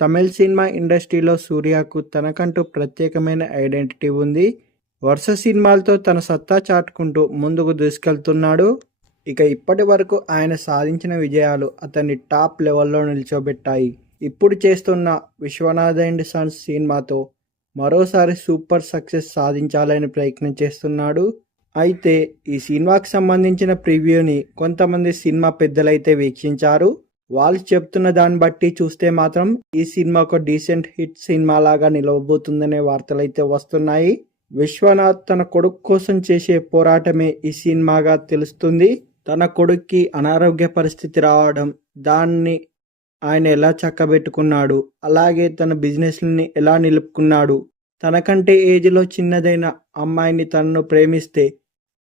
Tamil cinema ఇండస్ట్రీలో సూర్యకు తనకంటూ ప్రత్యేకమైన ఐడెంటిటీ ఉంది. వరుస సినిమాలతో తన సత్తా చాటుకుంటూ ముందుకు దూసుకెళ్తున్నాడు. ఇక ఇప్పటి వరకు ఆయన సాధించిన విజయాలు అతన్ని టాప్ లెవెల్లో నిల్చోబెట్టాయి. ఇప్పుడు చేస్తున్న విశ్వనాథ్ అండ్ సన్స్ సినిమాతో మరోసారి సూపర్ సక్సెస్ సాధించాలని ప్రయత్నం చేస్తున్నాడు. అయితే ఈ సినిమాకి సంబంధించిన ప్రివ్యూని కొంతమంది సినిమా పెద్దలైతే వీక్షించారు. వాళ్ళు చెప్తున్న దాన్ని బట్టి చూస్తే మాత్రం ఈ సినిమా ఒక డీసెంట్ హిట్ సినిమా లాగా నిలవబోతుందనే వార్తలైతే వస్తున్నాయి. విశ్వనాథ్ తన కొడుకు కోసం చేసే పోరాటమే ఈ సినిమాగా తెలుస్తుంది. తన కొడుక్కి అనారోగ్య పరిస్థితి రావడం, దాన్ని ఆయన ఎలా చక్కబెట్టుకున్నాడు, అలాగే తన బిజినెస్ని ఎలా నిలుపుకున్నాడు, తనకంటే ఏజ్లో చిన్నదైన అమ్మాయిని తనను ప్రేమిస్తే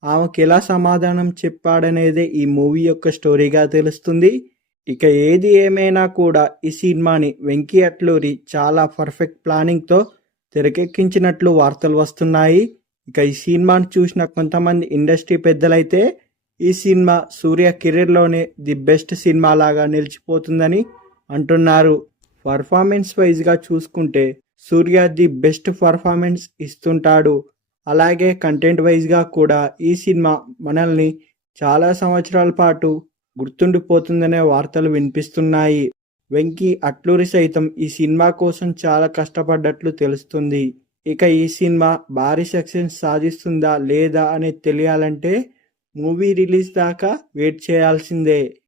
ఆమెకు ఎలా సమాధానం చెప్పాడనేదే ఈ మూవీ యొక్క స్టోరీగా తెలుస్తుంది. ఇక ఏది ఏమైనా కూడా ఈ సినిమాని వెంకీ అట్లూరి చాలా పర్ఫెక్ట్ ప్లానింగ్తో తెరకెక్కించినట్లు వార్తలు వస్తున్నాయి. ఇక ఈ సినిమాని చూసిన కొంతమంది ఇండస్ట్రీ పెద్దలైతే ఈ సినిమా సూర్య కెరీర్లోనే ది బెస్ట్ సినిమా లాగా నిలిచిపోతుందని అంటున్నారు. పర్ఫార్మెన్స్ వైజ్గా చూసుకుంటే సూర్య ది బెస్ట్ పర్ఫార్మెన్స్ ఇస్తుంటాడు. అలాగే కంటెంట్ వైజ్గా కూడా ఈ సినిమా మనల్ని చాలా సంవత్సరాల పాటు గుర్తుండిపోతుందనే వార్తలు వినిపిస్తున్నాయి. వెంకీ అట్లూరి సైతం ఈ సినిమా కోసం చాలా కష్టపడ్డట్లు తెలుస్తుంది. ఇక ఈ సినిమా భారీ సక్సెస్ సాధిస్తుందా లేదా అనేది తెలియాలంటే మూవీ రిలీజ్ దాకా వెయిట్ చేయాల్సిందే.